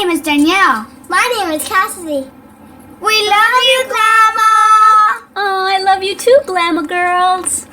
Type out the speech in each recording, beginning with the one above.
name is Danielle. My name is Cassidy. We love you, Glama! Oh, I love you too, Glama girls.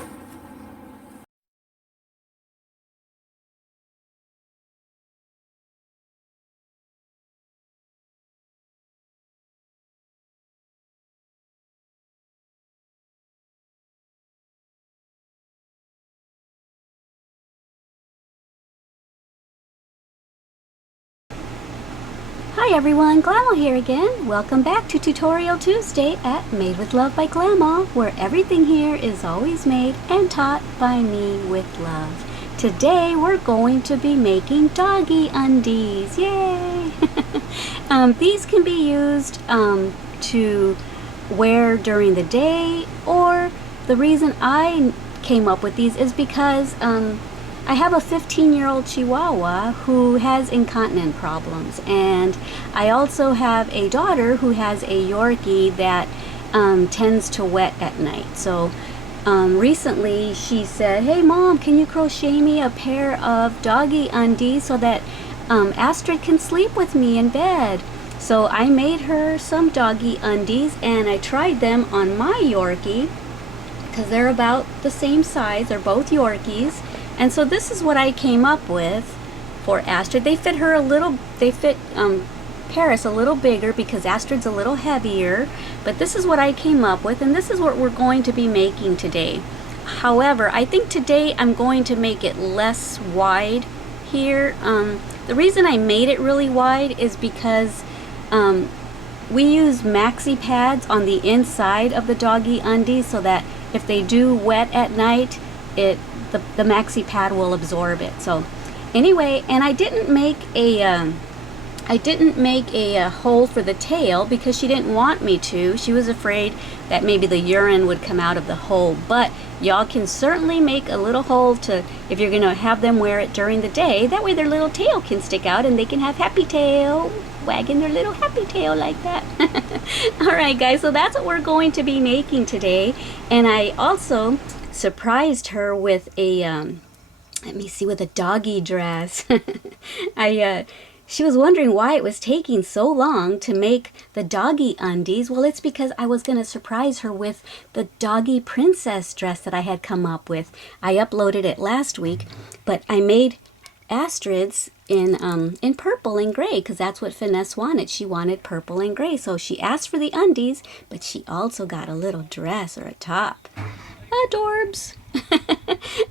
Hi everyone, Glama here again. Welcome back to Tutorial Tuesday at Made with Love by Glama, where everything here is always made and taught by me with love. Today we're going to be making doggy undies. Yay! These can be used to wear during the day, or the reason I came up with these is because I have a 15-year-old Chihuahua who has incontinence problems, and I also have a daughter who has a Yorkie that tends to wet at night. So recently she said, "Hey Mom, can you crochet me a pair of doggy undies so that Astrid can sleep with me in bed?" So I made her some doggy undies, and I tried them on my Yorkie because they're about the same size. They're both Yorkies. And so this is what I came up with for Astrid. They fit her a little, they fit Paris a little bigger because Astrid's a little heavier. But this is what I came up with, and this is what we're going to be making today. However, I think today I'm going to make it less wide here. The reason I made it really wide is because we use maxi pads on the inside of the doggy undies so that if they do wet at night, the maxi pad will absorb it. So anyway, and I didn't make a hole for the tail because she didn't want me to. She was afraid that maybe the urine would come out of the hole. But y'all can certainly make a little hole to, if you're gonna have them wear it during the day, that way their little tail can stick out and they can have happy tail, wagging their little happy tail like that. Alright guys, so that's what we're going to be making today. And I also surprised her with a let me see, with a doggy dress. She was wondering why it was taking so long to make the doggy undies. Well, it's because I was going to surprise her with the doggy princess dress that I had come up with. I uploaded it last week, but I made Astrid's in purple and gray because that's what Finesse wanted. She wanted purple and gray, so she asked for the undies, but she also got a little dress or a top. Adorbs.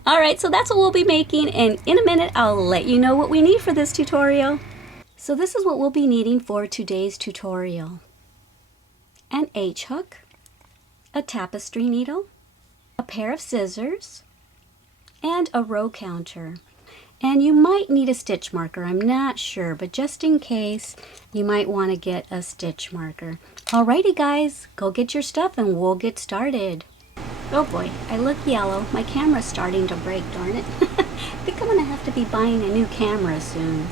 Alright, so that's what we'll be making, and in a minute I'll let you know what we need for this tutorial. So this is what we'll be needing for today's tutorial: an H-hook, a tapestry needle, a pair of scissors, and a row counter. And you might need a stitch marker, I'm not sure, but just in case, you might want to get a stitch marker. Alrighty guys, go get your stuff and we'll get started. Oh boy, I look yellow. My camera's starting to break, darn it. I think I'm going to have to be buying a new camera soon,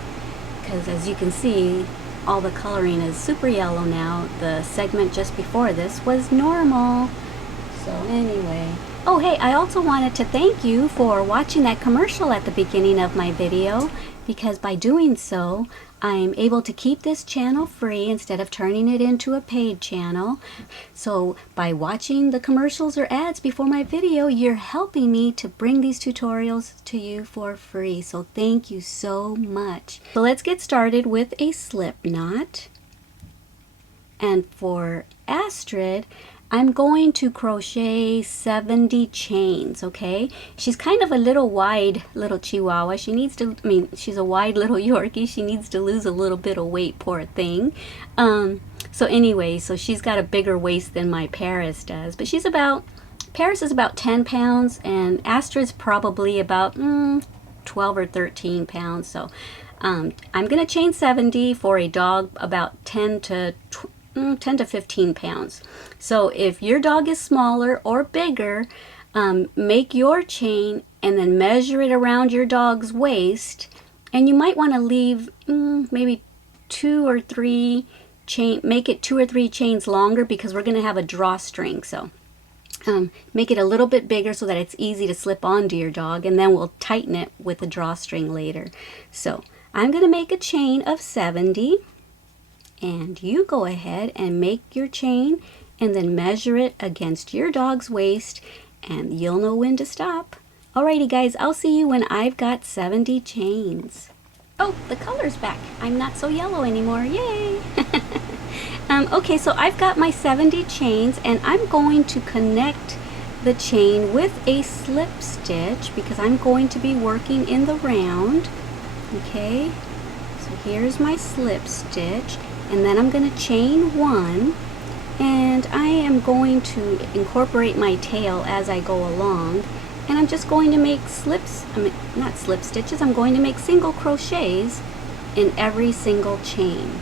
because as you can see, all the coloring is super yellow now. The segment just before this was normal. So anyway. Oh hey, I also wanted to thank you for watching that commercial at the beginning of my video, because by doing so, I'm able to keep this channel free instead of turning it into a paid channel. So by watching the commercials or ads before my video, you're helping me to bring these tutorials to you for free. So thank you so much. So let's get started with a slip knot. And for Astrid, I'm going to crochet 70 chains, okay? She's kind of a little wide little Chihuahua. She needs to, she's a wide little Yorkie. She needs to lose a little bit of weight, poor thing. So anyway, so she's got a bigger waist than my Paris does. But she's about, Paris is about 10 pounds, and Astrid's probably about 12 or 13 pounds. So I'm going to chain 70 for a dog about 10 to 15 pounds. So if your dog is smaller or bigger, make your chain and then measure it around your dog's waist, and you might want to leave maybe 2 or 3 chain, make it 2 or 3 chains longer because we're going to have a drawstring. So make it a little bit bigger so that it's easy to slip onto your dog, and then we'll tighten it with a drawstring later. So I'm going to make a chain of 70. and you go ahead and make your chain and then measure it against your dog's waist, and you'll know when to stop. Alrighty guys, I'll see you when I've got 70 chains. Oh, the color's back. I'm not so yellow anymore. Yay! Okay, so I've got my 70 chains, and I'm going to connect the chain with a slip stitch because I'm going to be working in the round. Okay, so here's my slip stitch, and then I'm going to chain 1, and I am going to incorporate my tail as I go along, and I'm just going to make not slip stitches, I'm going to make single crochets in every single chain.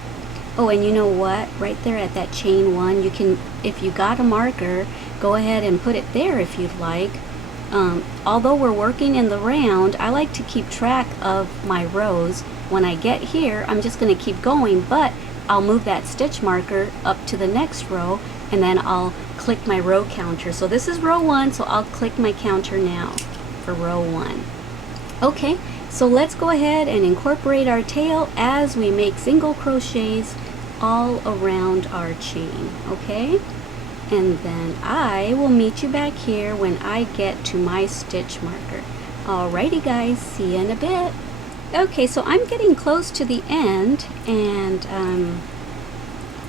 Oh, and you know what? Right there at that chain 1, you can, if you got a marker, go ahead and put it there if you'd like. Although we're working in the round, I like to keep track of my rows. When I get here, I'm just going to keep going, but I'll move that stitch marker up to the next row, and then I'll click my row counter. So this is row 1, so I'll click my counter now for row 1. Okay, so let's go ahead and incorporate our tail as we make single crochets all around our chain, okay? And then I will meet you back here when I get to my stitch marker. Alrighty guys, see you in a bit. Okay, so I'm getting close to the end, and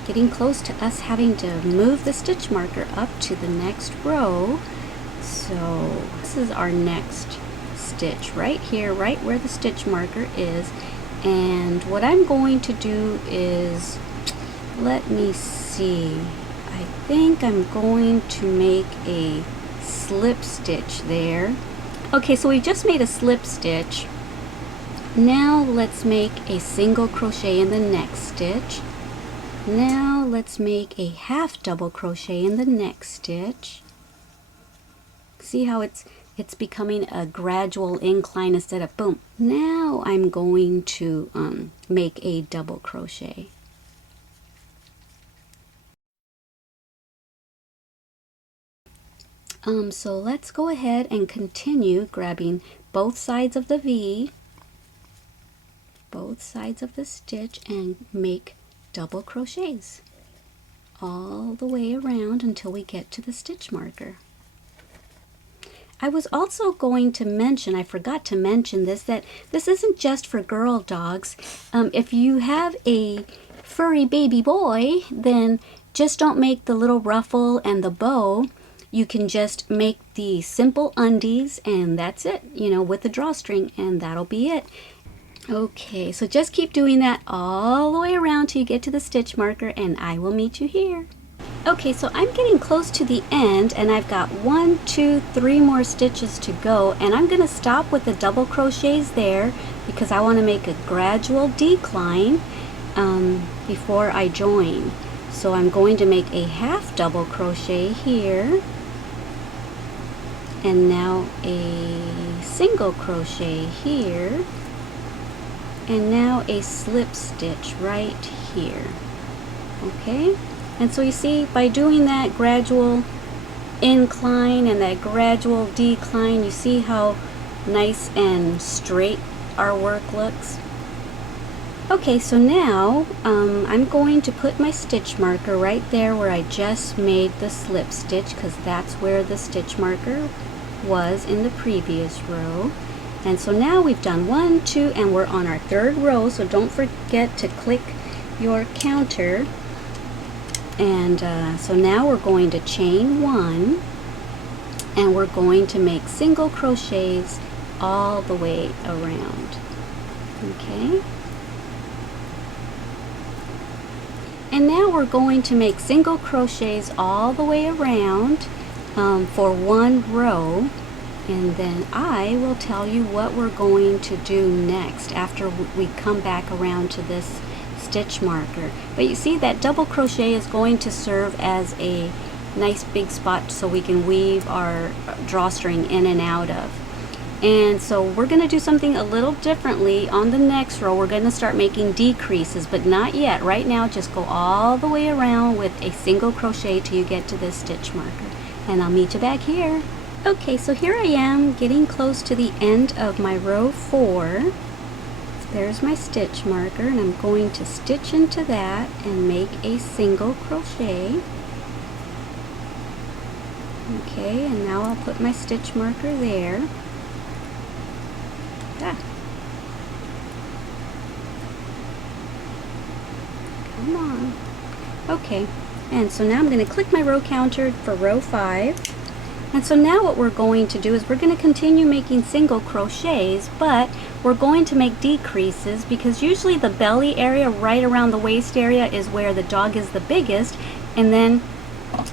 getting close to us having to move the stitch marker up to the next row. So this is our next stitch right here, right where the stitch marker is. And what I'm going to do is, let me see, I think I'm going to make a slip stitch there. Okay, so we just made a slip stitch. Now let's make a single crochet in the next stitch. Now let's make a half double crochet in the next stitch. See how it's becoming a gradual incline instead of boom. Now I'm going to make a double crochet. So let's go ahead and continue grabbing both sides of the V, both sides of the stitch, and make double crochets all the way around until we get to the stitch marker. I was also going to mention, I forgot to mention this, that this isn't just for girl dogs. If you have a furry baby boy, then just don't make the little ruffle and the bow. You can just make the simple undies, and that's it, you know, with the drawstring, and that'll be it. Okay, so just keep doing that all the way around till you get to the stitch marker, and I will meet you here. Okay, so I'm getting close to the end, and I've got 1, 2, 3 more stitches to go, and I'm going to stop with the double crochets there because I want to make a gradual decline before I join. So I'm going to make a half double crochet here, and now a single crochet here, and now a slip stitch right here. Okay, and so you see, by doing that gradual incline and that gradual decline, you see how nice and straight our work looks. Okay, so now I'm going to put my stitch marker right there where I just made the slip stitch, because that's where the stitch marker was in the previous row. And so now we've done 1, 2, and we're on our 3rd row, so don't forget to click your counter. And so now we're going to chain 1, and we're going to make single crochets all the way around. Okay, and now we're going to make single crochets all the way around for 1 row, and then I will tell you what we're going to do next after we come back around to this stitch marker. But you see, that double crochet is going to serve as a nice big spot so we can weave our drawstring in and out of. And so we're going to do something a little differently on the next row. We're going to start making decreases, but not yet. Right now, just go all the way around with a single crochet till you get to this stitch marker, and I'll meet you back here. Okay, so here I am getting close to the end of my row 4, there's my stitch marker, and I'm going to stitch into that and make a single crochet. Okay, and now I'll put my stitch marker there. Ah. Come on. Okay, and so now I'm going to click my row counter for row 5. And so now what we're going to do is we're going to continue making single crochets, but we're going to make decreases because usually the belly area right around the waist area is where the dog is the biggest, and then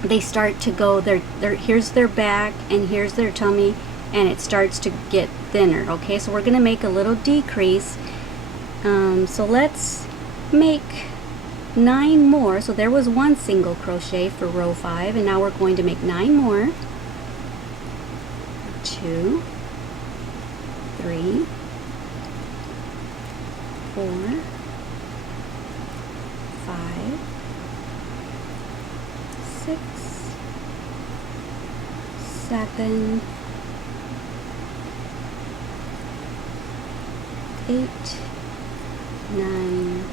they start to go, here's their back and here's their tummy, and it starts to get thinner. Okay, so we're going to make a little decrease. So let's make 9 more. So there was 1 single crochet for row 5, and now we're going to make 9 more. 2, 3, 4, 5, 6, 7, 8, 9,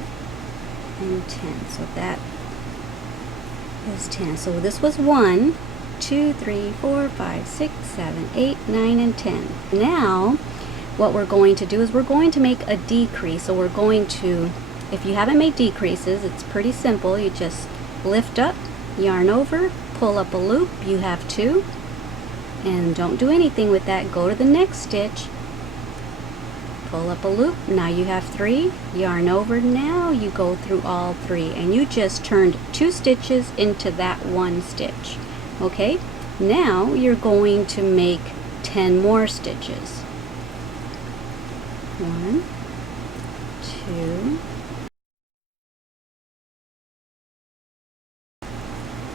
and 10. So that is 10. So this was 1, 2, 3, 4, 5, 6, 7, 8, 9, and 10. Now what we're going to do is we're going to make a decrease. So we're going to, if you haven't made decreases, it's pretty simple. You just lift up, yarn over, pull up a loop. You have 2, and don't do anything with that. Go to the next stitch, pull up a loop. Now you have 3, yarn over. Now you go through all 3, and you just turned 2 stitches into that 1 stitch. Okay, now you're going to make 10 more stitches. 1, 2,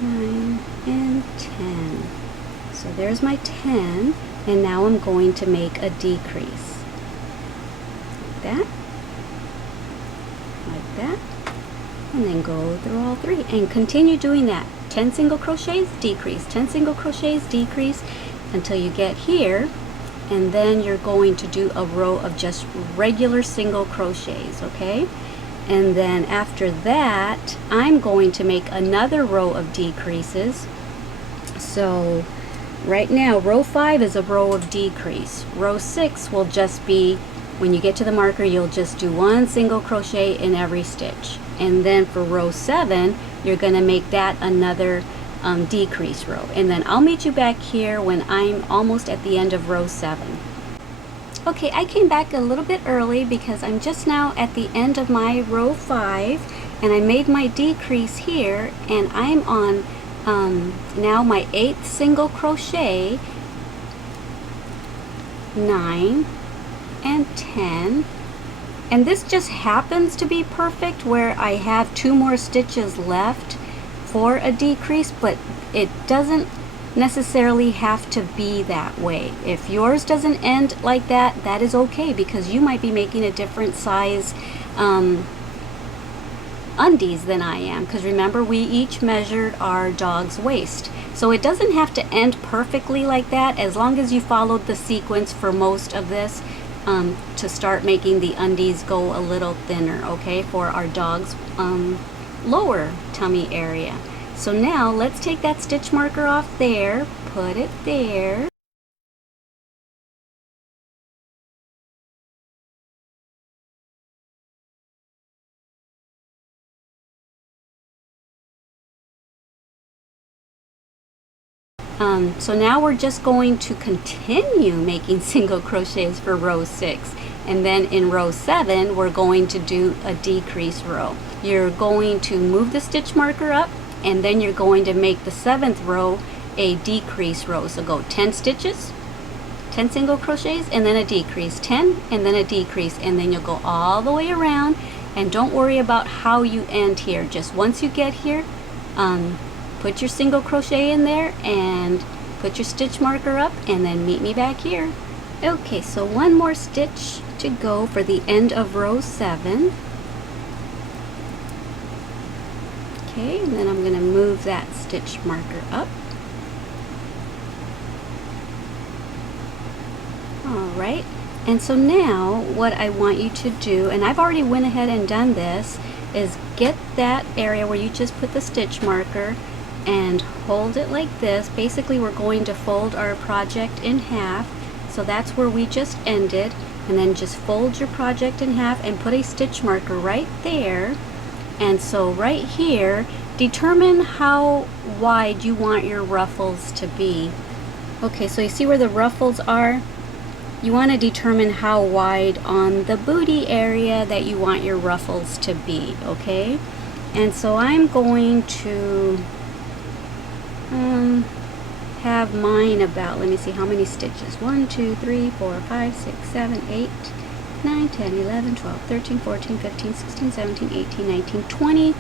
9, and 10. So there's my 10, and now I'm going to make a decrease. Like that, and then go through all 3 and continue doing that. 10 single crochets, decrease, 10 single crochets, decrease, until you get here, and then you're going to do a row of just regular single crochets. Okay, and then after that I'm going to make another row of decreases. So right now row 5 is a row of decrease. Row 6 will just be, when you get to the marker, you'll just do 1 single crochet in every stitch, and then for row 7 you're going to make that another decrease row, and then I'll meet you back here when I'm almost at the end of row 7. Okay, I came back a little bit early because I'm just now at the end of my row 5, and I made my decrease here, and I'm on now my 8th single crochet, 9 and 10, and this just happens to be perfect where I have 2 more stitches left for a decrease, but it doesn't necessarily have to be that way. If yours doesn't end like that, that is okay, because you might be making a different size undies than I am, because remember, we each measured our dog's waist. So it doesn't have to end perfectly like that, as long as you followed the sequence for most of this to start making the undies go a little thinner, okay, for our dog's lower tummy area. So now let's take that stitch marker off there, put it there. So now we're just going to continue making single crochets for row 6, and then in row 7 we're going to do a decrease row. You're going to move the stitch marker up, and then you're going to make the 7th row a decrease row. So go 10 stitches, 10 single crochets, and then a decrease, 10 and then a decrease, and then you'll go all the way around. And don't worry about how you end here. Just once you get here, put your single crochet in there and put your stitch marker up, and then meet me back here. Okay, so one more stitch to go for the end of row 7. Okay, and then I'm going to move that stitch marker up. Alright, And so now what I want you to do, and I've already went ahead and done this, is get that area where you just put the stitch marker and hold it like this. Basically we're going to fold our project in half. So that's where we just ended. And then just fold your project in half and put a stitch marker right there. And so right here, determine how wide you want your ruffles to be. Okay, so you see where the ruffles are? You want to determine how wide on the booty area that you want your ruffles to be, okay? And so I'm going to have mine about, let me see how many stitches. 1, 2, 3, 4, 5, 6, 7, 8, 9, 10, 11, 12, 13, 14, 15, 16, 17, 18, 19,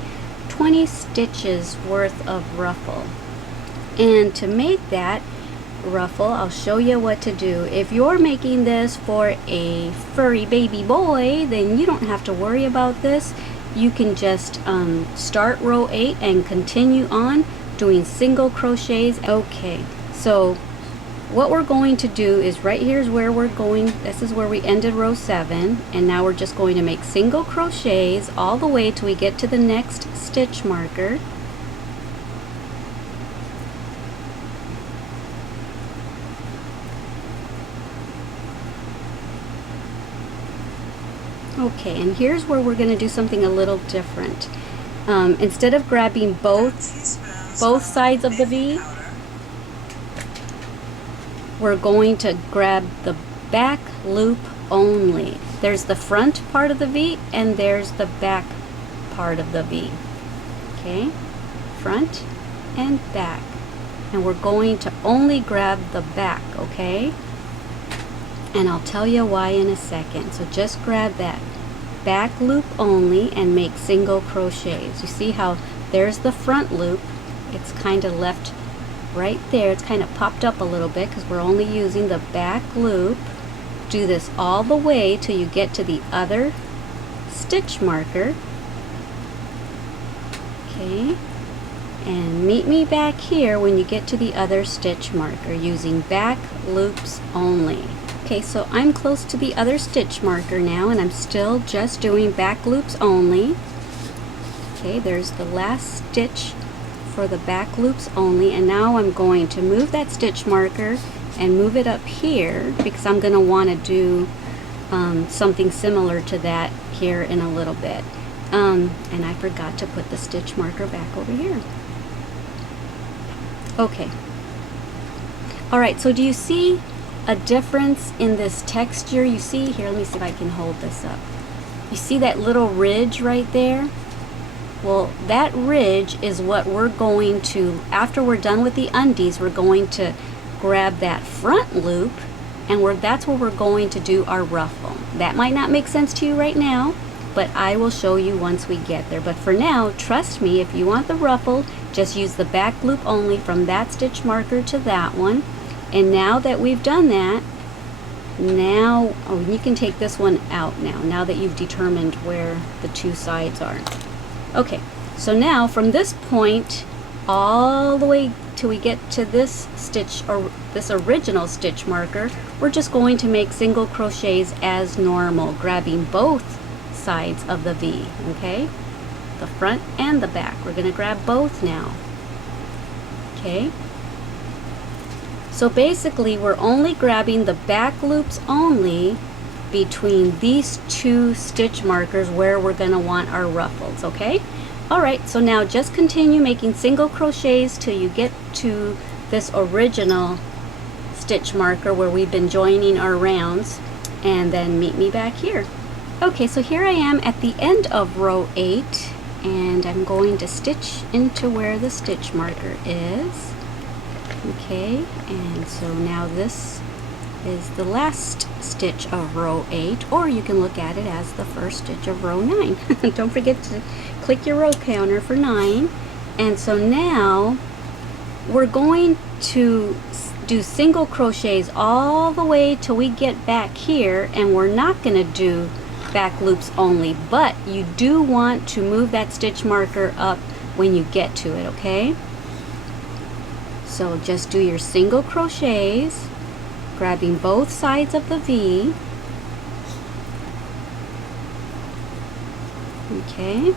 20 stitches worth of ruffle. And to make that ruffle, I'll show you what to do. If you're making this for a furry baby boy, then you don't have to worry about this. You can just start row 8 and continue on doing single crochets. Okay, so what we're going to do is right here is where we're going. This is where we ended row 7, and now we're just going to make single crochets all the way till we get to the next stitch marker. Okay, and here's where we're going to do something a little different. Instead of grabbing both sides of the V, we're going to grab the back loop only. There's the front part of the V and there's the back part of the V. Okay, front and back. And we're going to only grab the back, okay? And I'll tell you why in a second. So just grab that back loop only and make single crochets. You see how there's the front loop. It's kind of left right there. It's kind of popped up a little bit because we're only using the back loop. Do this all the way till you get to the other stitch marker. Okay, and meet me back here when you get to the other stitch marker using back loops only. Okay, so I'm close to the other stitch marker now, and I'm still just doing back loops only. Okay, there's the last stitch for the back loops only, and now I'm going to move that stitch marker and move it up here because I'm going to want to do something similar to that here in a little bit. And I forgot to put the stitch marker back over here. Okay. Alright, so do you see a difference in this texture? You see here, let me see if I can hold this up. You see that little ridge right there? Well, that ridge is what we're going to, after we're done with the undies, we're going to grab that front loop, and that's where we're going to do our ruffle. That might not make sense to you right now, but I will show you once we get there. But for now, trust me, if you want the ruffle, just use the back loop only from that stitch marker to that one. And now that we've done that, now, oh, you can take this one out now that you've determined where the two sides are. Okay, so now from this point all the way till we get to this stitch, or this original stitch marker, we're just going to make single crochets as normal, grabbing both sides of the V, okay? The front and the back. We're going to grab both now. Okay? So basically we're only grabbing the back loops only between these two stitch markers where we're going to want our ruffles, okay? Alright, so now just continue making single crochets till you get to this original stitch marker where we've been joining our rounds, and then meet me back here. Okay, so here I am at the end of row 8, and I'm going to stitch into where the stitch marker is. Okay, and so now this is the last stitch of row 8, or you can look at it as the first stitch of row 9. Don't forget to click your row counter for 9. And so now we're going to do single crochets all the way till we get back here, and we're not going to do back loops only, but you do want to move that stitch marker up when you get to it, okay? So just do your single crochets, grabbing both sides of the V, Okay.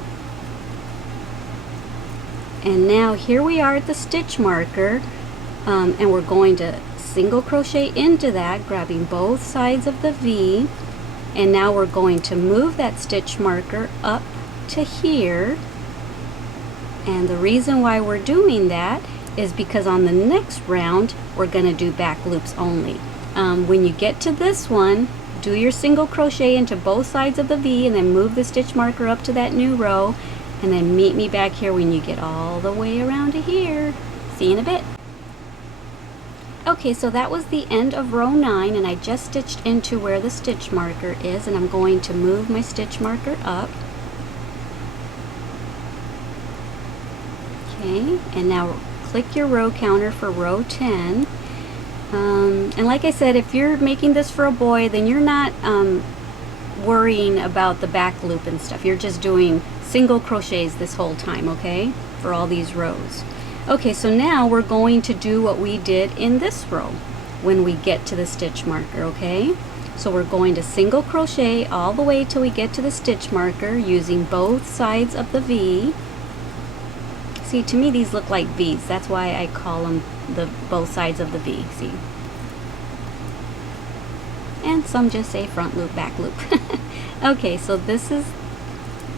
And now here we are at the stitch marker, and we're going to single crochet into that, grabbing both sides of the V, and now we're going to move that stitch marker up to here. And the reason why we're doing that is because on the next round we're going to do back loops only. When you get to this one, do your single crochet into both sides of the V and then move the stitch marker up to that new row, and then meet me back here when you get all the way around to here. See you in a bit. Okay, so that was the end of row 9, and I just stitched into where the stitch marker is, and I'm going to move my stitch marker up. Okay, and now click your row counter for row 10. And like I said, if you're making this for a boy, then you're not worrying about the back loop and stuff. You're just doing single crochets this whole time, okay, for all these rows. Okay, so now we're going to do what we did in this row when we get to the stitch marker, okay? So we're going to single crochet all the way till we get to the stitch marker using both sides of the V. See, to me these look like V's. That's why I call them both sides of the V, see? And some just say front loop, back loop. Okay, so this is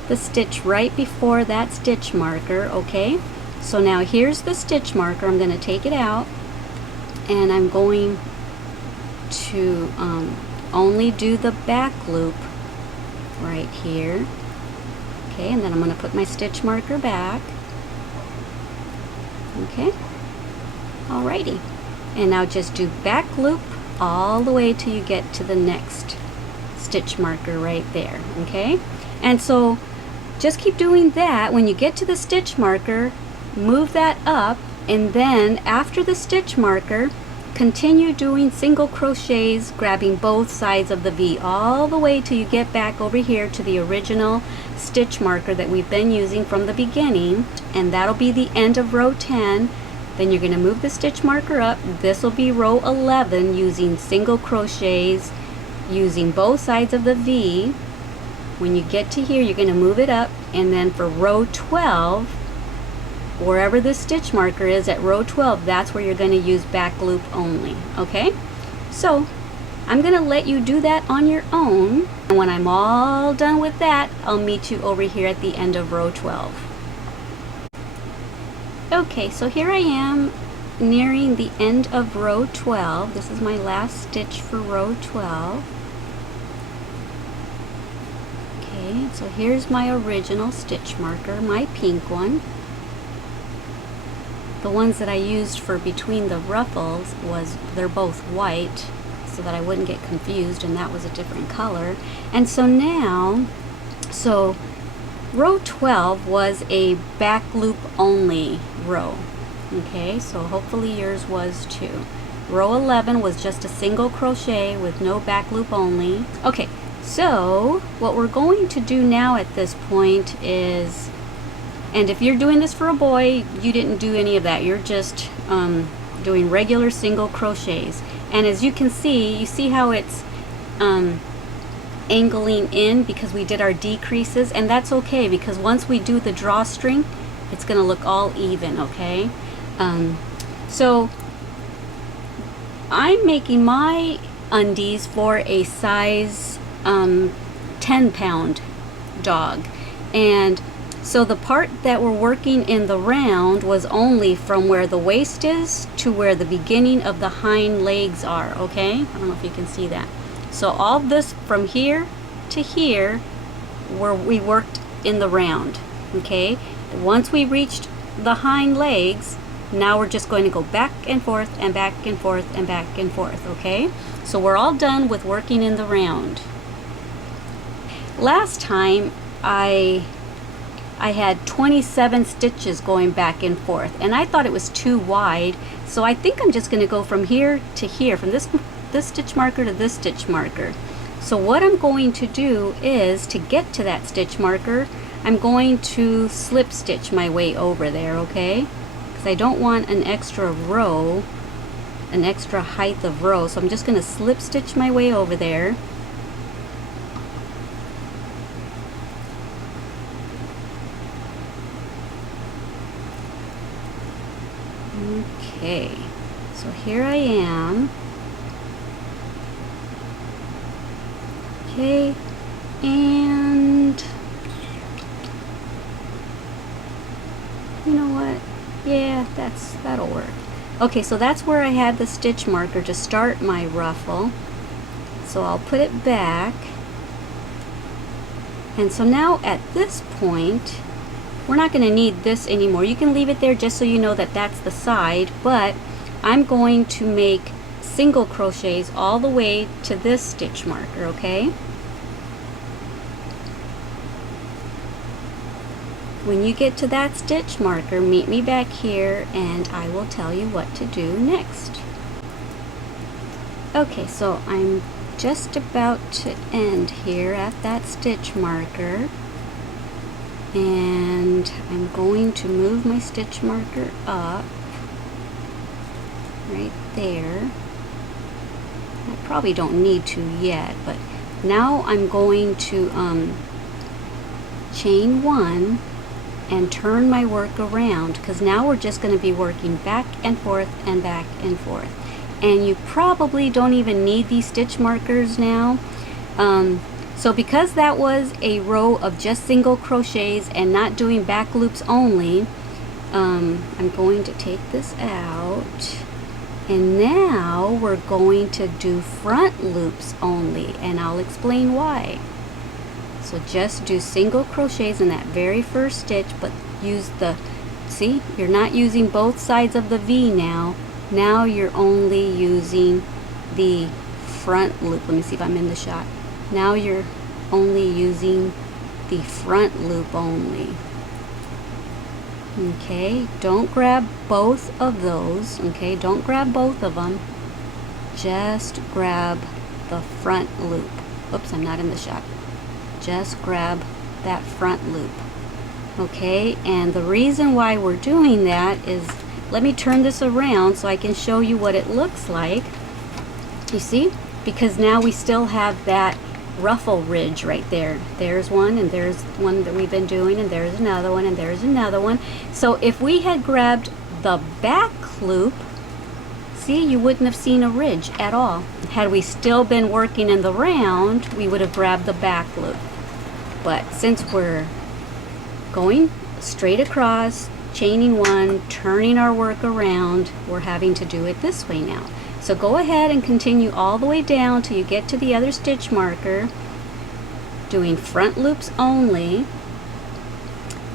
the stitch right before that stitch marker, okay? So now here's the stitch marker. I'm going to take it out, and I'm going to only do the back loop right here. Okay, and then I'm going to put my stitch marker back. Okay, alrighty. And now just do back loop all the way till you get to the next stitch marker right there, okay? And so just keep doing that. When you get to the stitch marker, move that up, and then after the stitch marker, continue doing single crochets, grabbing both sides of the V all the way till you get back over here to the original stitch marker that we've been using from the beginning, and that'll be the end of row 10. Then you're going to move the stitch marker up. This will be row 11 using single crochets using both sides of the V. When you get to here, you're going to move it up, and then for row 12, wherever the stitch marker is at row 12, that's where you're going to use back loop only, okay? So I'm going to let you do that on your own, and when I'm all done with that, I'll meet you over here at the end of row 12. Okay, so here I am nearing the end of row 12. This is my last stitch for row 12. Okay, so here's my original stitch marker, my pink one. The ones that I used for between the ruffles they're both white, so that I wouldn't get confused, and that was a different color. And so now, row 12 was a back loop only row. Okay, so hopefully yours was too. Row 11 was just a single crochet with no back loop only. Okay, so what we're going to do now at this point is, and if you're doing this for a boy, you didn't do any of that. You're just doing regular single crochets. And as you can see, you see how it's angling in because we did our decreases, and that's okay because once we do the drawstring, it's going to look all even, okay? So I'm making my undies for a size 10-pound dog, and so the part that we're working in the round was only from where the waist is to where the beginning of the hind legs are, okay? I don't know if you can see that. So all this from here to here where we worked in the round, okay? Once we reached the hind legs, now we're just going to go back and forth and back and forth and back and forth, okay? So we're all done with working in the round. Last time I had 27 stitches going back and forth, and I thought it was too wide, so I think I'm just going to go from here to here, from this stitch marker to this stitch marker. So what I'm going to do is, to get to that stitch marker, I'm going to slip stitch my way over there, okay? Because I don't want an extra row, an extra height of row, so I'm just going to slip stitch my way over there. Okay, so here I am. Okay, and you know what? Yeah, that'll work. Okay, so that's where I had the stitch marker to start my ruffle. So I'll put it back. And so now at this point, we're not going to need this anymore. You can leave it there just so you know that that's the side, but I'm going to make single crochets all the way to this stitch marker, okay? When you get to that stitch marker, meet me back here and I will tell you what to do next. Okay, so I'm just about to end here at that stitch marker, and I'm going to move my stitch marker up right there. I probably don't need to yet, but now I'm going to chain one and turn my work around, because now we're just going to be working back and forth and back and forth. And you probably don't even need these stitch markers now. So because that was a row of just single crochets and not doing back loops only, I'm going to take this out, and now we're going to do front loops only, and I'll explain why. So just do single crochets in that very first stitch, but use the, see, you're not using both sides of the V now. Now you're only using the front loop. Let me see if I'm in the shot. Now you're only using the front loop only. Okay, don't grab both of those. Okay, don't grab both of them. Just grab the front loop. Oops, I'm not in the shot. Just grab that front loop. Okay, and the reason why we're doing that is, let me turn this around so I can show you what it looks like. You see? Because now we still have that ruffle ridge right there. There's one, and there's one that we've been doing, and there's another one, and there's another one. So if we had grabbed the back loop, see, you wouldn't have seen a ridge at all. Had we still been working in the round, we would have grabbed the back loop. But since we're going straight across, chaining one, turning our work around, we're having to do it this way now. So go ahead and continue all the way down till you get to the other stitch marker, doing front loops only,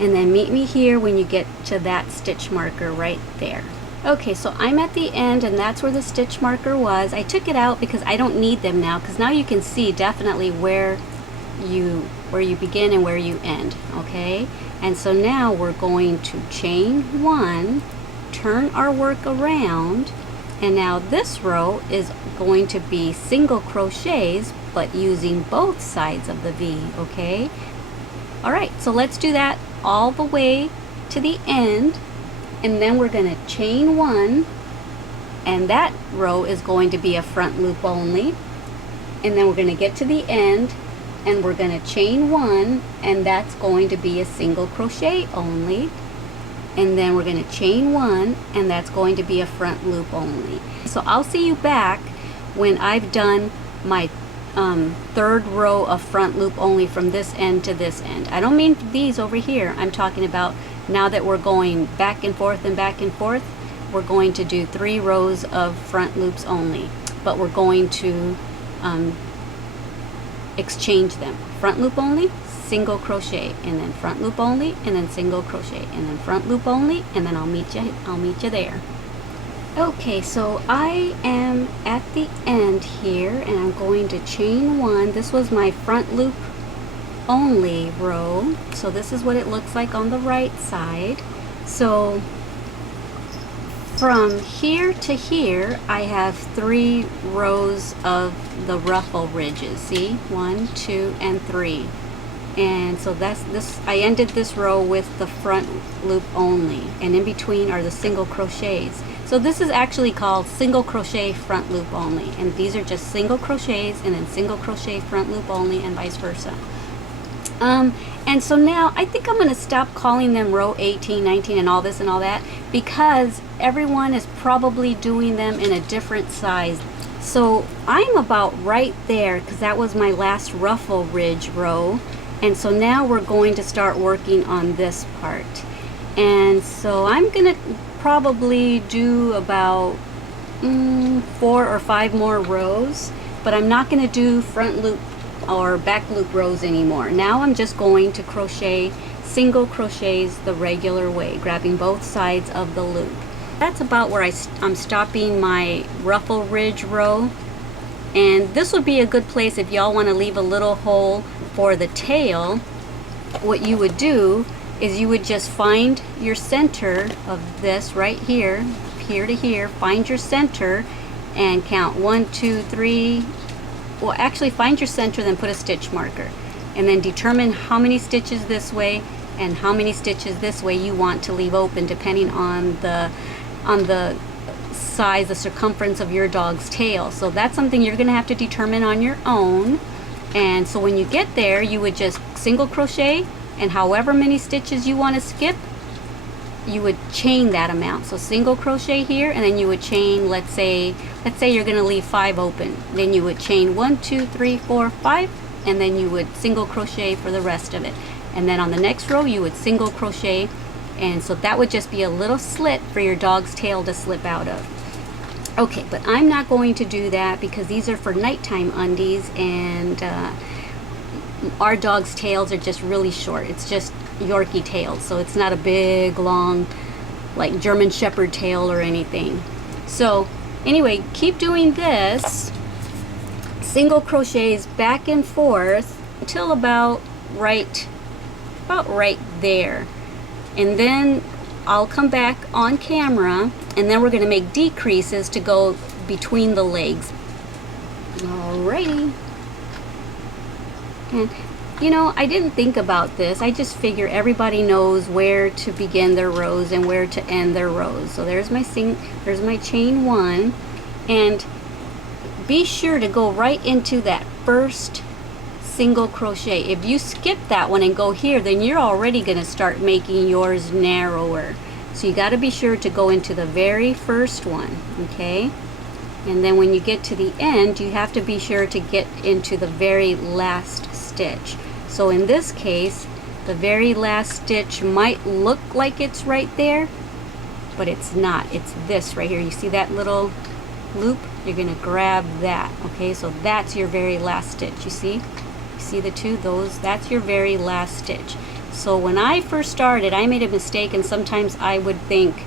and then meet me here when you get to that stitch marker right there. Okay, so I'm at the end, and that's where the stitch marker was. I took it out because I don't need them now, because now you can see definitely where you begin and where you end, okay? And so now we're going to chain one, turn our work around, and now this row is going to be single crochets, but using both sides of the V, okay? All right, so let's do that all the way to the end, and then we're going to chain one, and that row is going to be a front loop only, and then we're going to get to the end, and we're going to chain one, and that's going to be a single crochet only, and then we're going to chain one, and that's going to be a front loop only. So I'll see you back when I've done my third row of front loop only from this end to this end. I don't mean these over here. I'm talking about now that we're going back and forth and back and forth, we're going to do 3 rows of front loops only, but we're going to exchange them. Front loop only, single crochet, and then front loop only, and then single crochet, and then front loop only, and then I'll meet you there. Okay, so I am at the end here, and I'm going to chain one. This was my front loop only row, so this is what it looks like on the right side. So from here to here, I have 3 rows of the ruffle ridges. See, 1, 2, and 3. And so that's this. I ended this row with the front loop only, and in between are the single crochets. So this is actually called single crochet front loop only, and these are just single crochets and then single crochet front loop only, and vice versa. And so now I think I'm going to stop calling them row 18, 19, and all this and all that, because everyone is probably doing them in a different size. So I'm about right there, because that was my last ruffle ridge row. And so now we're going to start working on this part. And so I'm going to probably do about 4 or 5 more rows, but I'm not going to do front loop or back loop rows anymore. Now I'm just going to crochet single crochets the regular way, grabbing both sides of the loop. That's about where I'm stopping my ruffle ridge row. And this would be a good place if y'all want to leave a little hole for the tail. What you would do is you would just find your center of this right here, here to here, find your center and count 1, 2, 3. Well, actually find your center, then put a stitch marker, and then determine how many stitches this way and how many stitches this way you want to leave open, depending on the size, the circumference of your dog's tail. So that's something you're going to have to determine on your own. And so when you get there, you would just single crochet, and however many stitches you want to skip, you would chain that amount. So single crochet here, and then you would chain, let's say you're going to leave 5 open, then you would chain 1, 2, 3, 4, 5, and then you would single crochet for the rest of it. And then on the next row you would single crochet, and so that would just be a little slit for your dog's tail to slip out of. Okay, but I'm not going to do that because these are for nighttime undies, and our dog's tails are just really short. It's just Yorkie tails, so it's not a big long like German Shepherd tail or anything. So anyway, keep doing this single crochets back and forth until about right there, and then I'll come back on camera, and then we're going to make decreases to go between the legs. Alrighty. And you know, I didn't think about this. I just figure everybody knows where to begin their rows and where to end their rows. So there's my chain 1, and be sure to go right into that first single crochet. If you skip that one and go here, then you're already going to start making yours narrower. So you got to be sure to go into the very first one, okay? And then when you get to the end, you have to be sure to get into the very last stitch. So in this case, the very last stitch might look like it's right there, but it's not. It's this right here. You see that little loop? You're going to grab that, okay? So that's your very last stitch. You see? You see the two? That's your very last stitch. So when I first started, I made a mistake, and sometimes I would think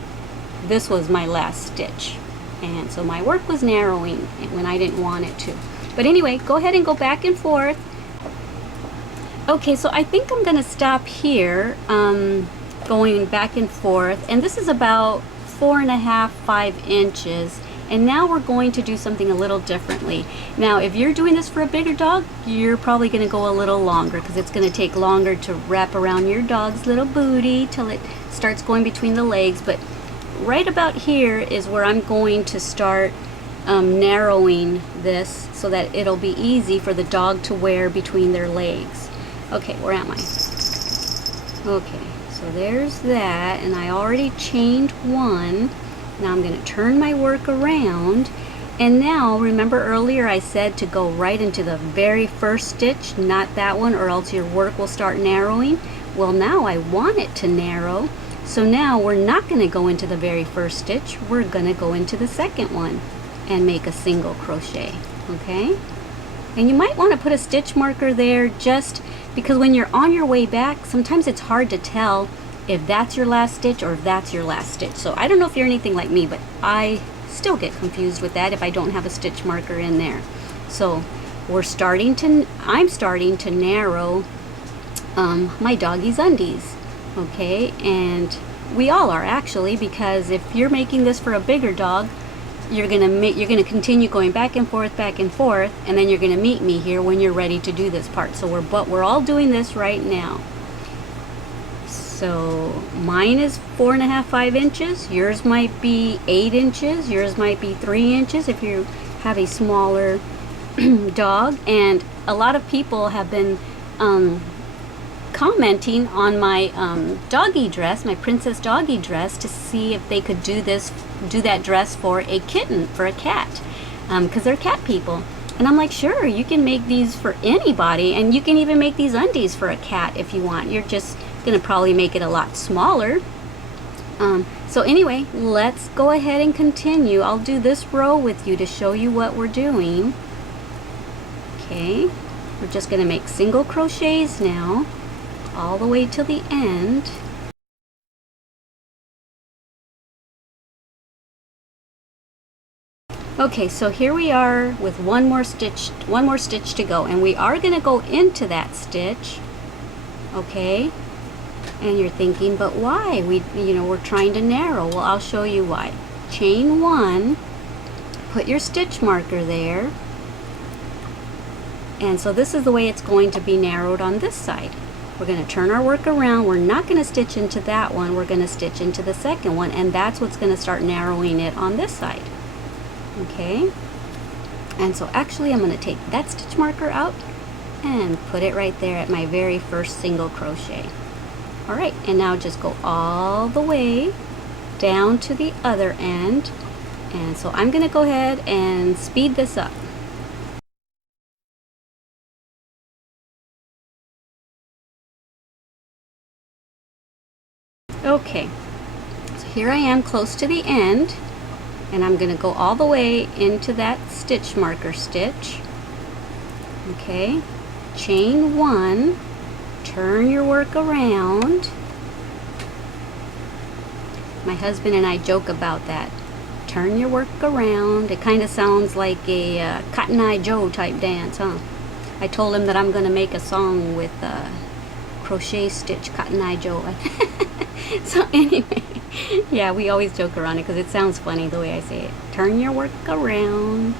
this was my last stitch. And so my work was narrowing when I didn't want it to. But anyway, go ahead and go back and forth. Okay, so I think I'm going to stop here, going back and forth. And this is about 4.5, 5 inches. And now we're going to do something a little differently. Now, if you're doing this for a bigger dog, you're probably going to go a little longer, because it's going to take longer to wrap around your dog's little booty till it starts going between the legs. But right about here is where I'm going to start narrowing this so that it'll be easy for the dog to wear between their legs. Okay, where am I? Okay, so there's that, and I already chained 1. Now I'm going to turn my work around, and now remember earlier I said to go right into the very first stitch, not that one, or else your work will start narrowing. Well, now I want it to narrow, so now we're not going to go into the very first stitch. We're going to go into the second one and make a single crochet, okay? And you might want to put a stitch marker there, just because when you're on your way back, sometimes it's hard to tell if that's your last stitch or if that's your last stitch. So I don't know if you're anything like me, but I still get confused with that if I don't have a stitch marker in there. So I'm starting to narrow my doggy's undies, okay? And we all are, actually, because if you're making this for a bigger dog, you're gonna continue going back and forth, and then you're gonna meet me here when you're ready to do this part. So we're all doing this right now. So mine is 4.5, 5 inches. Yours might be 8 inches. Yours might be 3 inches if you have a smaller dog. And a lot of people have been commenting on my doggy dress, my princess doggy dress, to see if they could do that dress for a kitten, for a cat, because they're cat people. And I'm like, sure, you can make these for anybody, and you can even make these undies for a cat if you want. You're just gonna probably make it a lot smaller. So anyway, let's go ahead and continue. I'll do this row with you to show you what we're doing. Okay, we're just gonna make single crochets now, all the way till the end. Okay, so here we are with one more stitch to go, and we are going to go into that stitch. Okay, and you're thinking, but why? We're trying to narrow. Well, I'll show you why. Chain 1, put your stitch marker there, and so this is the way it's going to be narrowed on this side. We're going to turn our work around. We're not going to stitch into that one. We're going to stitch into the second one, and that's what's going to start narrowing it on this side. Okay, and so actually I'm going to take that stitch marker out and put it right there at my very first single crochet. Alright, and now just go all the way down to the other end, and so I'm going to go ahead and speed this up. Okay, so here I am close to the end, and I'm going to go all the way into that stitch marker stitch. Okay, chain 1, turn your work around. My husband and I joke about that. Turn your work around. It kind of sounds like a Cotton Eye Joe type dance, huh? I told him that I'm going to make a song with crochet stitch Cotton Eye Joe. So anyway, yeah, we always joke around it because it sounds funny the way I say it. Turn your work around,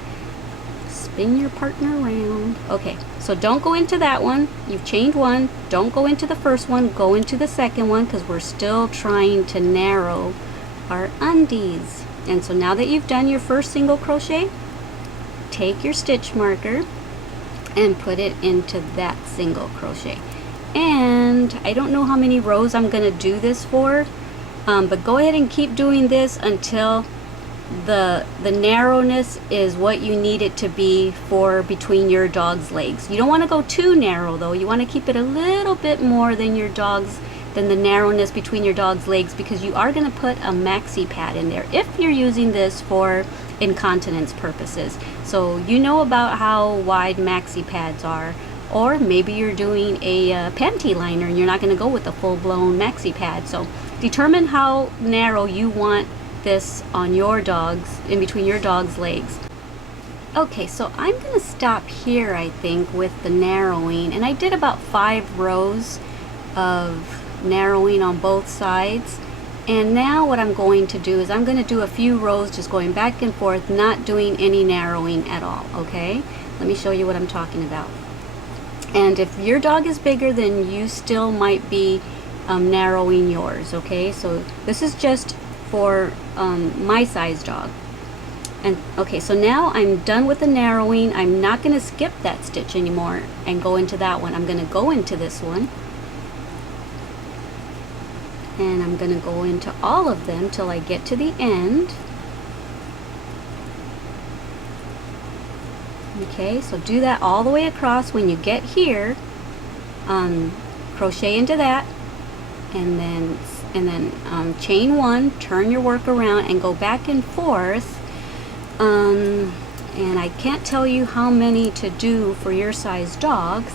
spin your partner around. Okay, so don't go into that one. You've chained 1. Don't go into the first one. Go into the second one because we're still trying to narrow our undies. And so now that you've done your first single crochet, take your stitch marker and put it into that single crochet. And I don't know how many rows I'm going to do this for, but go ahead and keep doing this until the narrowness is what you need it to be for between your dog's legs. You don't want to go too narrow though. You want to keep it a little bit more than the narrowness between your dog's legs, because you are going to put a maxi pad in there if you're using this for incontinence purposes. So you know about how wide maxi pads are. Or maybe you're doing a panty liner and you're not going to go with a full-blown maxi pad. So determine how narrow you want this on your dogs, in between your dog's legs. Okay, so I'm going to stop here, I think, with the narrowing. And I did about 5 rows of narrowing on both sides. And now what I'm going to do is I'm going to do a few rows just going back and forth, not doing any narrowing at all, okay? Let me show you what I'm talking about. And if your dog is bigger, then you still might be narrowing yours, okay? So this is just for my size dog. And okay, so now I'm done with the narrowing. I'm not going to skip that stitch anymore and go into that one. I'm going to go into this one. And I'm going to go into all of them till I get to the end. Okay, so do that all the way across. When you get here, crochet into that, and then chain 1, turn your work around and go back and forth. And I can't tell you how many to do for your size dogs.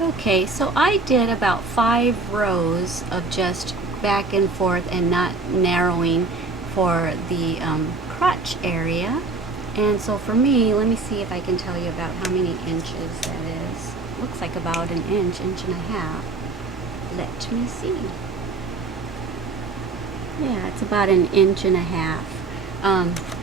Okay, so I did about 5 rows of just back and forth and not narrowing for the crotch area. And so for me, let me see if I can tell you about how many inches that is. Looks like about an inch, inch and a half. Let me see. Yeah, it's about an inch and a half.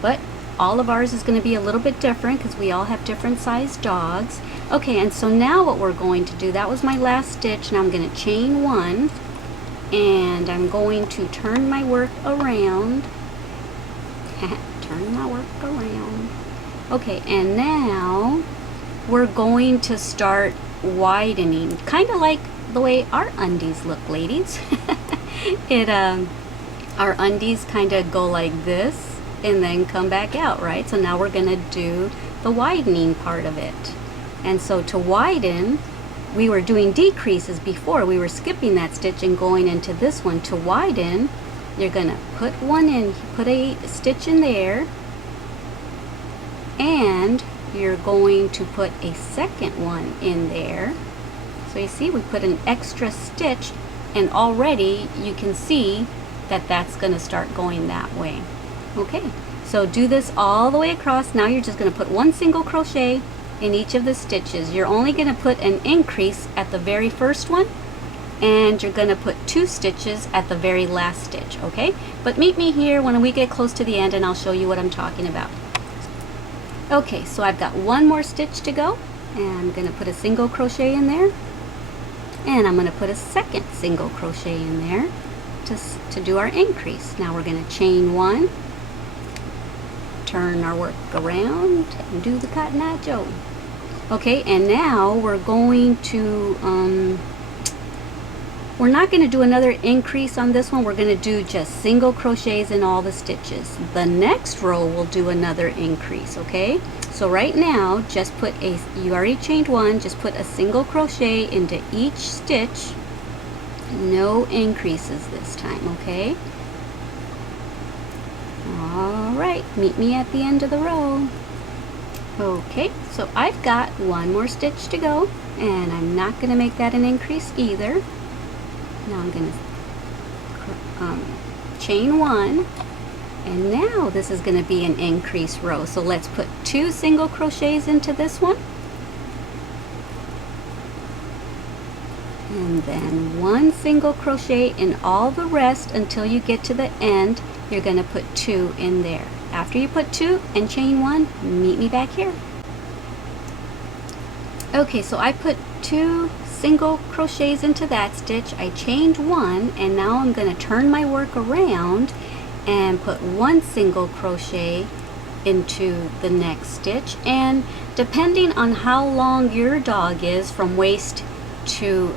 But all of ours is going to be a little bit different because we all have different sized dogs. Okay, and so now what we're going to do, that was my last stitch. Now I'm going to chain 1, and I'm going to turn my work around. Turn my work around. Okay, and now we're going to start widening, kind of like the way our undies look, ladies. Our undies kind of go like this and then come back out, right? So now we're gonna do the widening part of it. And so to widen, we were doing decreases before. We were skipping that stitch and going into this one. To widen, you're gonna put one in, put a stitch in there, and you're going to put a second one in there. So you see, we put an extra stitch, and already you can see that that's going to start going that way. Okay, so do this all the way across. Now you're just going to put one single crochet in each of the stitches. You're only going to put an increase at the very first one, and you're going to put 2 stitches at the very last stitch, okay? But meet me here when we get close to the end and I'll show you what I'm talking about. Okay, so I've got one more stitch to go, and I'm going to put a single crochet in there, and I'm going to put a second single crochet in there to do our increase. Now we're going to chain 1, turn our work around, and do the Cotton Eye Joe. Okay, and now we're going to we're not going to do another increase on this one. We're going to do just single crochets in all the stitches. The next row we'll do another increase, okay? So right now, just put a, you already chained 1, just put a single crochet into each stitch. No increases this time, okay? All right, meet me at the end of the row. Okay, so I've got one more stitch to go, and I'm not going to make that an increase either. Now I'm going to chain 1, and now this is going to be an increase row. So let's put 2 single crochets into this one, and then 1 single crochet in all the rest until you get to the end. You're going to put 2 in there. After you put 2 and chain 1, meet me back here. Okay, so I put 2 single crochets into that stitch. I chained 1, and now I'm going to turn my work around and put 1 single crochet into the next stitch. And depending on how long your dog is from waist to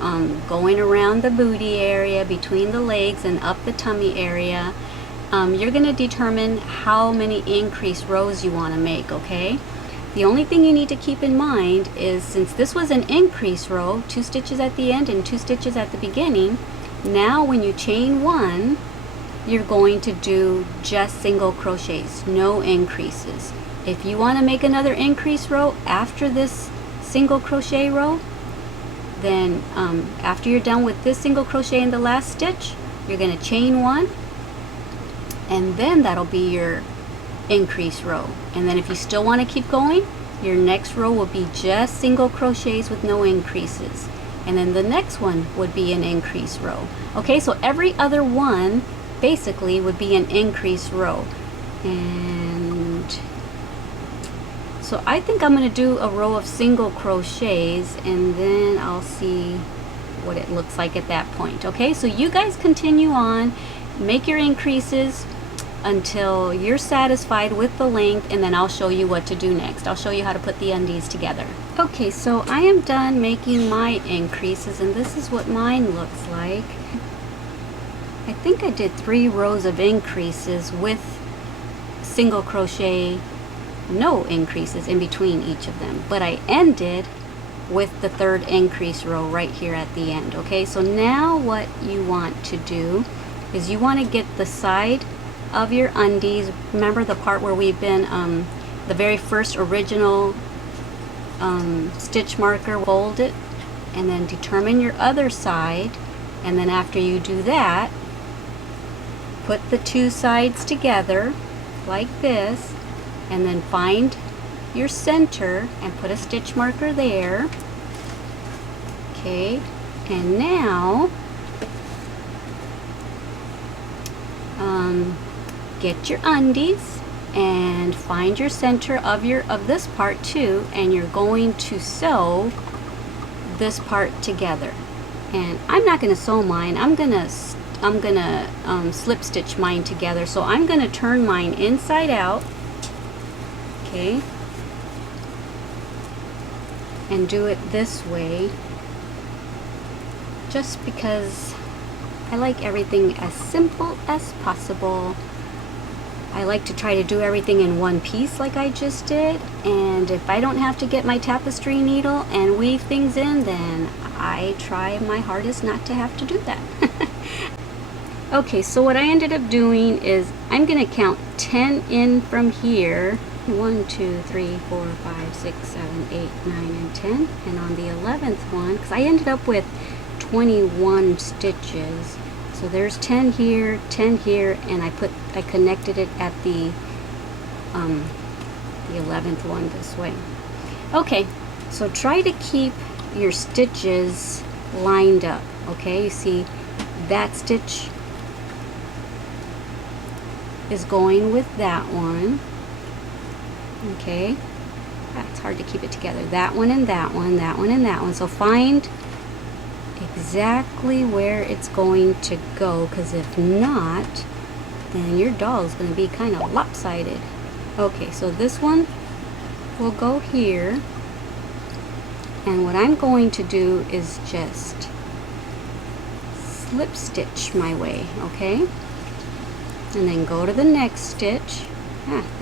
going around the booty area, between the legs and up the tummy area, you're going to determine how many increase rows you want to make, okay? The only thing you need to keep in mind is, since this was an increase row, 2 stitches at the end and 2 stitches at the beginning, now when you chain 1, you're going to do just single crochets, no increases. If you want to make another increase row after this single crochet row, then after you're done with this single crochet in the last stitch, you're going to chain 1, and then that'll be your increase row. And then if you still want to keep going, your next row will be just single crochets with no increases, and then the next one would be an increase row. Okay, so every other one basically would be an increase row. And so I think I'm going to do a row of single crochets, and then I'll see what it looks like at that point. Okay, so you guys continue on, make your increases until you're satisfied with the length, and then I'll show you what to do next. I'll show you how to put the undies together. Okay, so I am done making my increases, and this is what mine looks like. I think I did 3 rows of increases with single crochet, no increases in between each of them, but I ended with the 3rd increase row right here at the end. Okay, so now what you want to do is you want to get the side of your undies. Remember the part where we've been the very first original stitch marker, fold it, and then determine your other side, and then after you do that, put the 2 sides together like this, and then find your center and put a stitch marker there. Okay, and now get your undies and find your center of this part too, and you're going to sew this part together. And I'm not going to sew mine. I'm gonna slip stitch mine together. So I'm going to turn mine inside out, okay, and do it this way, just because I like everything as simple as possible. I like to try to do everything in one piece like I just did, and if I don't have to get my tapestry needle and weave things in, then I try my hardest not to have to do that. Okay, so what I ended up doing is I'm going to count 10 in from here. 1, 2, 3, 4, 5, 6, 7, 8, 9, and 10. And on the 11th one, because I ended up with 21 stitches. So there's 10 here, and I connected it at the 11th one this way. Okay, so try to keep your stitches lined up. Okay, you see that stitch is going with that one. Okay, it's hard to keep it together. That one and that one, that one and that one. So find exactly where it's going to go, because if not, then your doll is going to be kind of lopsided. Okay, so this one will go here, and what I'm going to do is just slip stitch my way, okay? And then go to the next stitch,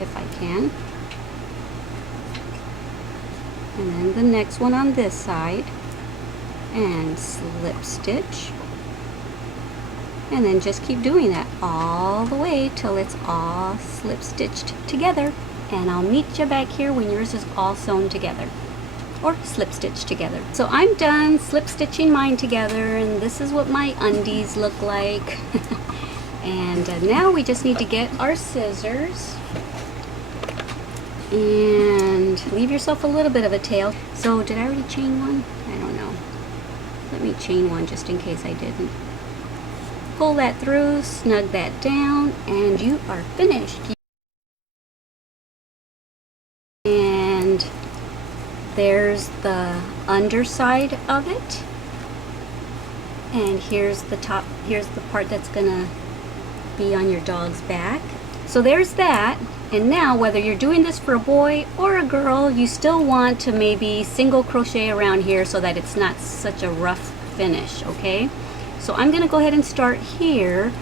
if I can, and then the next one on this side, and slip stitch, and then just keep doing that all the way till it's all slip stitched together. And I'll meet you back here when yours is all sewn together, or slip stitched together. So I'm done slip stitching mine together, and this is what my undies look like. And now we just need to get our scissors and leave yourself a little bit of a tail. So did I already chain one? I don't know. Let me chain one just in case I didn't. Pull that through, snug that down, and you are finished. And there's the underside of it. And here's the top, here's the part that's gonna be on your dog's back. So there's that. And now, whether you're doing this for a boy or a girl, you still want to maybe single crochet around here so that it's not such a rough finish, okay? So I'm gonna go ahead and start here,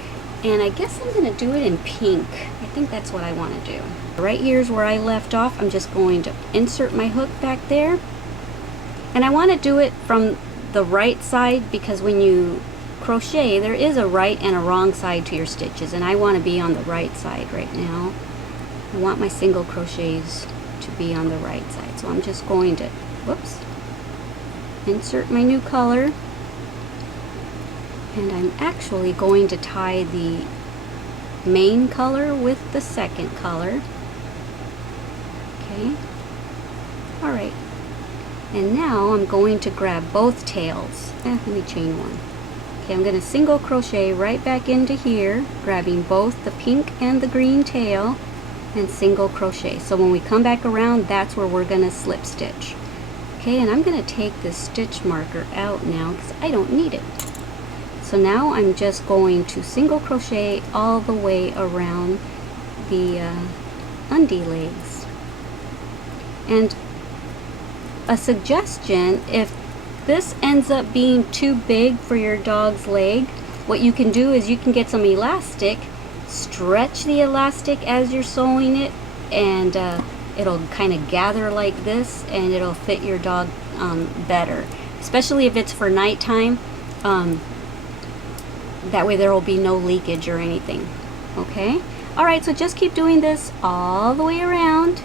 and I guess I'm gonna do it in pink. I think that's what I want to do. Right here's where I left off. I'm just going to insert my hook back there, and I want to do it from the right side, because when you crochet, there is a right and a wrong side to your stitches, and I want to be on the right side right now. I want my single crochets to be on the right side. So I'm just going to, whoops, insert my new color, and I'm actually going to tie the main color with the second color. Okay, alright, and now I'm going to grab both tails. Let me chain one. Okay, I'm going to single crochet right back into here, grabbing both the pink and the green tail, and single crochet. So when we come back around, that's where we're going to slip stitch. Okay, and I'm going to take this stitch marker out now because I don't need it. So now I'm just going to single crochet all the way around the undie legs. And a suggestion, if this ends up being too big for your dog's leg, what you can do is you can get some elastic, stretch the elastic as you're sewing it, and it'll kind of gather like this, and it'll fit your dog better, especially if it's for nighttime. That way there will be no leakage or anything. Okay, alright, so just keep doing this all the way around.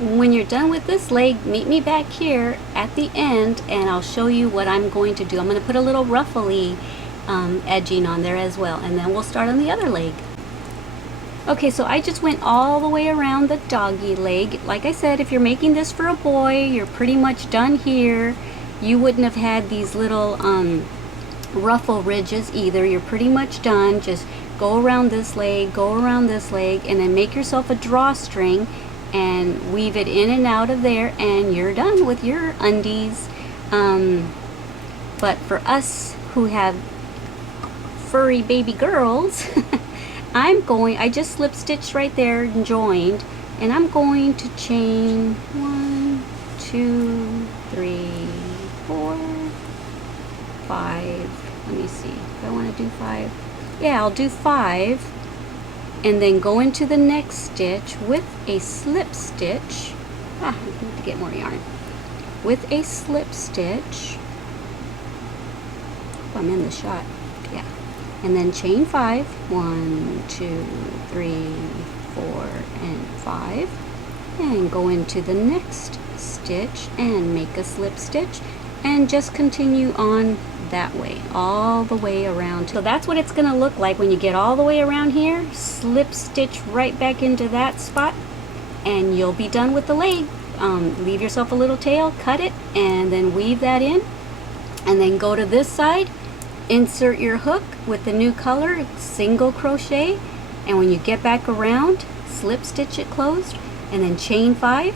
When you're done with this leg, meet me back here at the end, and I'll show you what I'm going to do. I'm going to put a little ruffly edging on there as well, and then we'll start on the other leg. Okay, so I just went all the way around the doggy leg. Like I said, if you're making this for a boy, you're pretty much done here. You wouldn't have had these little ruffle ridges either. You're pretty much done. Just go around this leg, go around this leg, and then make yourself a drawstring and weave it in and out of there, and you're done with your undies. But for us who have furry baby girls, I just slip stitched right there and joined, and I'm going to chain 1, 2, 3, 4, 5. Let me see if I want to do 5. Yeah, I'll do 5, and then go into the next stitch with a slip stitch. I need to get more yarn. With a slip stitch. Oh, I'm in the shot. Yeah. And then chain 5. 1, 2, 3, 4, and 5. And go into the next stitch and make a slip stitch, and just continue on that way all the way around. So that's what it's going to look like when you get all the way around here. Slip stitch right back into that spot, and you'll be done with the leg. Leave yourself a little tail, cut it, and then weave that in, and then go to this side, insert your hook with the new color, single crochet, and when you get back around, slip stitch it closed, and then chain 5,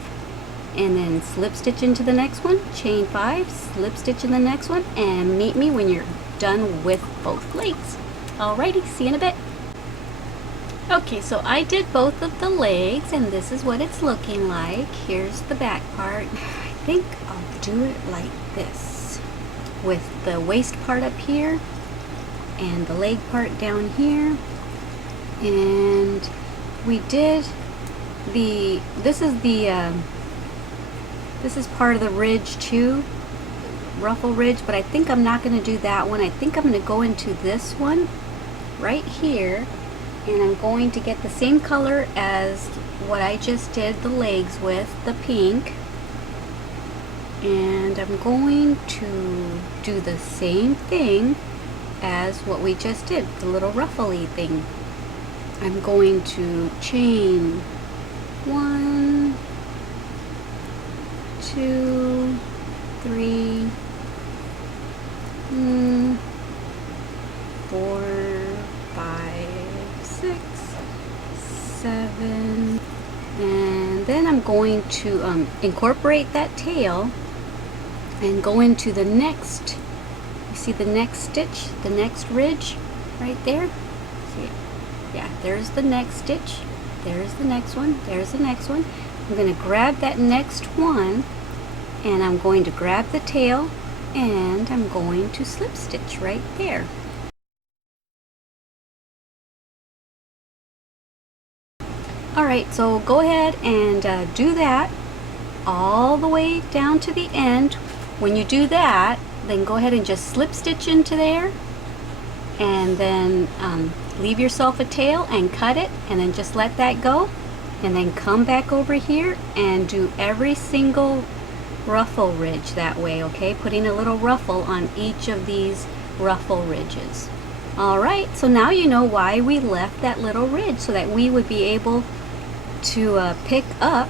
and then slip stitch into the next one, chain 5, slip stitch in the next one, and meet me when you're done with both legs. Alrighty, see you in a bit. Okay, so I did both of the legs, and this is what it's looking like. Here's the back part. I think I'll do it like this, with the waist part up here and the leg part down here. And we did this is part of the ridge too, ruffle ridge, but I think I'm not going to do that one. I think I'm going to go into this one right here, and I'm going to get the same color as what I just did the legs with, the pink, and I'm going to do the same thing as what we just did, the little ruffly thing. I'm going to chain 1, 2, 3, 4, 5, 6, 7, and then I'm going to incorporate that tail and go into the next, you see the next stitch, the next ridge right there? See, yeah, there's the next stitch, there's the next one, there's the next one. I'm going to grab that next one, and I'm going to grab the tail, and I'm going to slip stitch right there. Alright, so go ahead and do that all the way down to the end. When you do that, then go ahead and just slip stitch into there, and then leave yourself a tail and cut it, and then just let that go, and then come back over here and do every single ruffle ridge that way, okay? Putting a little ruffle on each of these ruffle ridges. Alright, so now you know why we left that little ridge, so that we would be able to pick up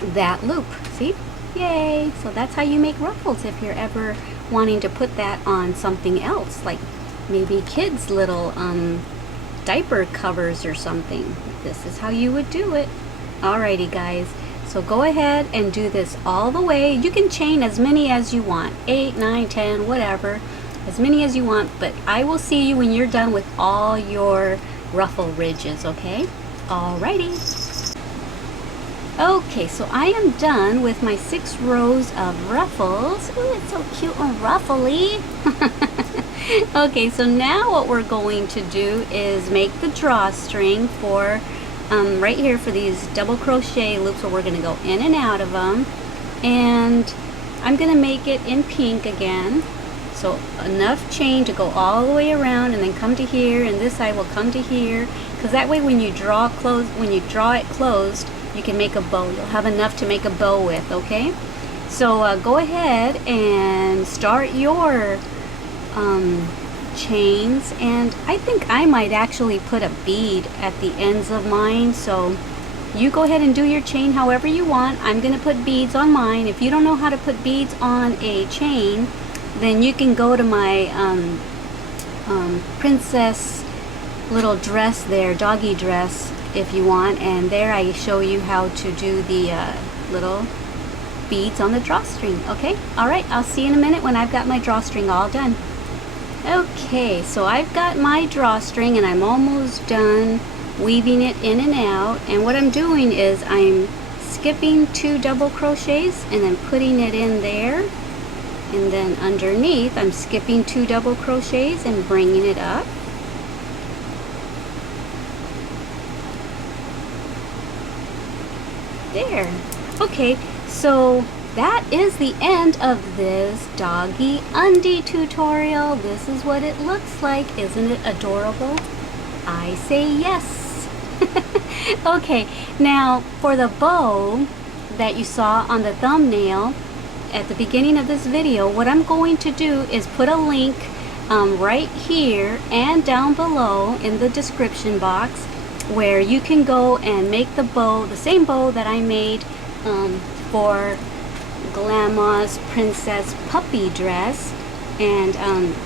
that loop. See? Yay! So that's how you make ruffles if you're ever wanting to put that on something else, like maybe kids' little diaper covers or something. This is how you would do it. Alrighty guys, so go ahead and do this all the way. You can chain as many as you want, 8, 9, 10, whatever, as many as you want, but I will see you when you're done with all your ruffle ridges, okay? Alrighty. Okay, so I am done with my 6 rows of ruffles. Ooh, it's so cute and ruffly. Okay, so now what we're going to do is make the drawstring for right here for these double crochet loops, where we're going to go in and out of them. And I'm going to make it in pink again. So enough chain to go all the way around, and then come to here, and this side will come to here, because that way when you draw it closed, you can make a bow. You'll have enough to make a bow with, okay? So go ahead and start your chains, and I think I might actually put a bead at the ends of mine, so you go ahead and do your chain however you want. I'm going to put beads on mine. If you don't know how to put beads on a chain, then you can go to my princess little dress there, doggy dress, if you want, and there I show you how to do the little beads on the drawstring. Okay, alright, I'll see you in a minute when I've got my drawstring all done. Okay, so I've got my drawstring and I'm almost done weaving it in and out, and what I'm doing is I'm skipping 2 double crochets and then putting it in there, And then underneath, I'm skipping 2 double crochets and bringing it up. There. Okay, so that is the end of this doggy undie tutorial. This is what it looks like. Isn't it adorable? I say yes. Okay, now for the bow that you saw on the thumbnail at the beginning of this video, what I'm going to do is put a link right here and down below in the description box where you can go and make the bow, the same bow that I made for Glama's princess puppy dress. And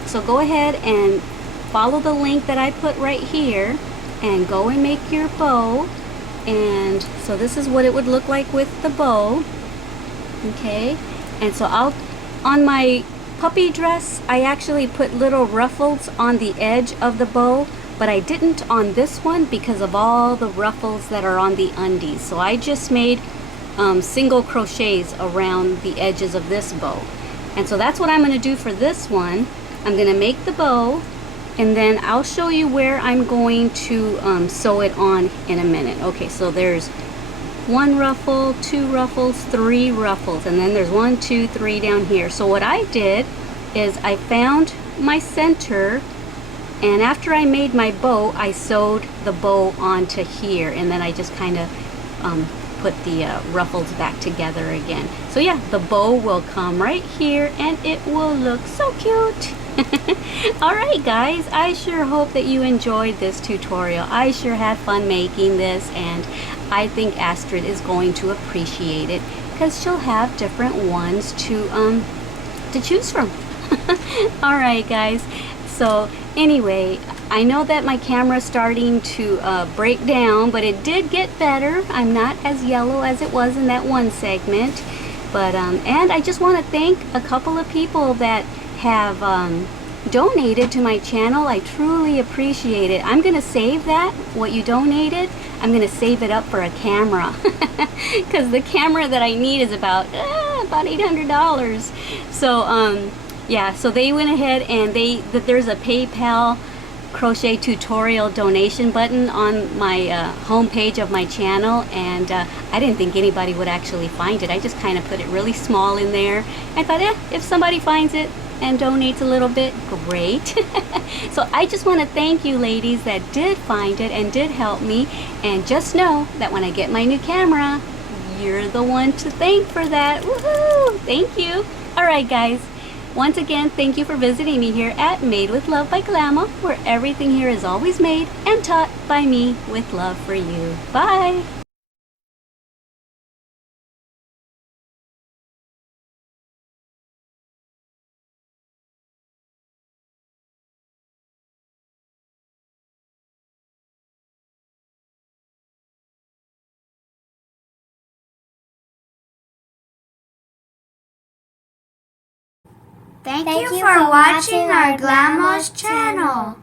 so go ahead and follow the link that I put right here and go and make your bow. And so this is what it would look like with the bow. Okay, and so on my puppy dress, I actually put little ruffles on the edge of the bow, but I didn't on this one because of all the ruffles that are on the undies. So I just made single crochets around the edges of this bow. And so that's what I'm going to do for this one. I'm going to make the bow, and then I'll show you where I'm going to sew it on in a minute. Okay, so there's 1 ruffle, 2 ruffles, 3 ruffles, and then there's 1, 2, 3 down here. So what I did is I found my center, and after I made my bow, I sewed the bow onto here, and then I just kind of put the ruffles back together again. So yeah, the bow will come right here and it will look so cute. Alright guys, I sure hope that you enjoyed this tutorial. I sure had fun making this, and I think Astrid is going to appreciate it because she'll have different ones to choose from. Alright guys, so anyway, I know that my camera's starting to break down, but it did get better. I'm not as yellow as it was in that one segment. But and I just want to thank a couple of people that have donated to my channel. I truly appreciate it. I'm gonna save that, what you donated. I'm gonna save it up for a camera because the camera that I need is about $800. So yeah, so they went ahead and there's a PayPal crochet tutorial donation button on my home page of my channel, and I didn't think anybody would actually find it. I just kind of put it really small in there. I thought, if somebody finds it and donates a little bit, great. So I just want to thank you ladies that did find it and did help me, and just know that when I get my new camera, you're the one to thank for that. Woohoo! Thank you. Alright guys, once again, thank you for visiting me here at Made with Love by Glama, where everything here is always made and taught by me with love for you. Bye! Thank you for watching our Glama's channel.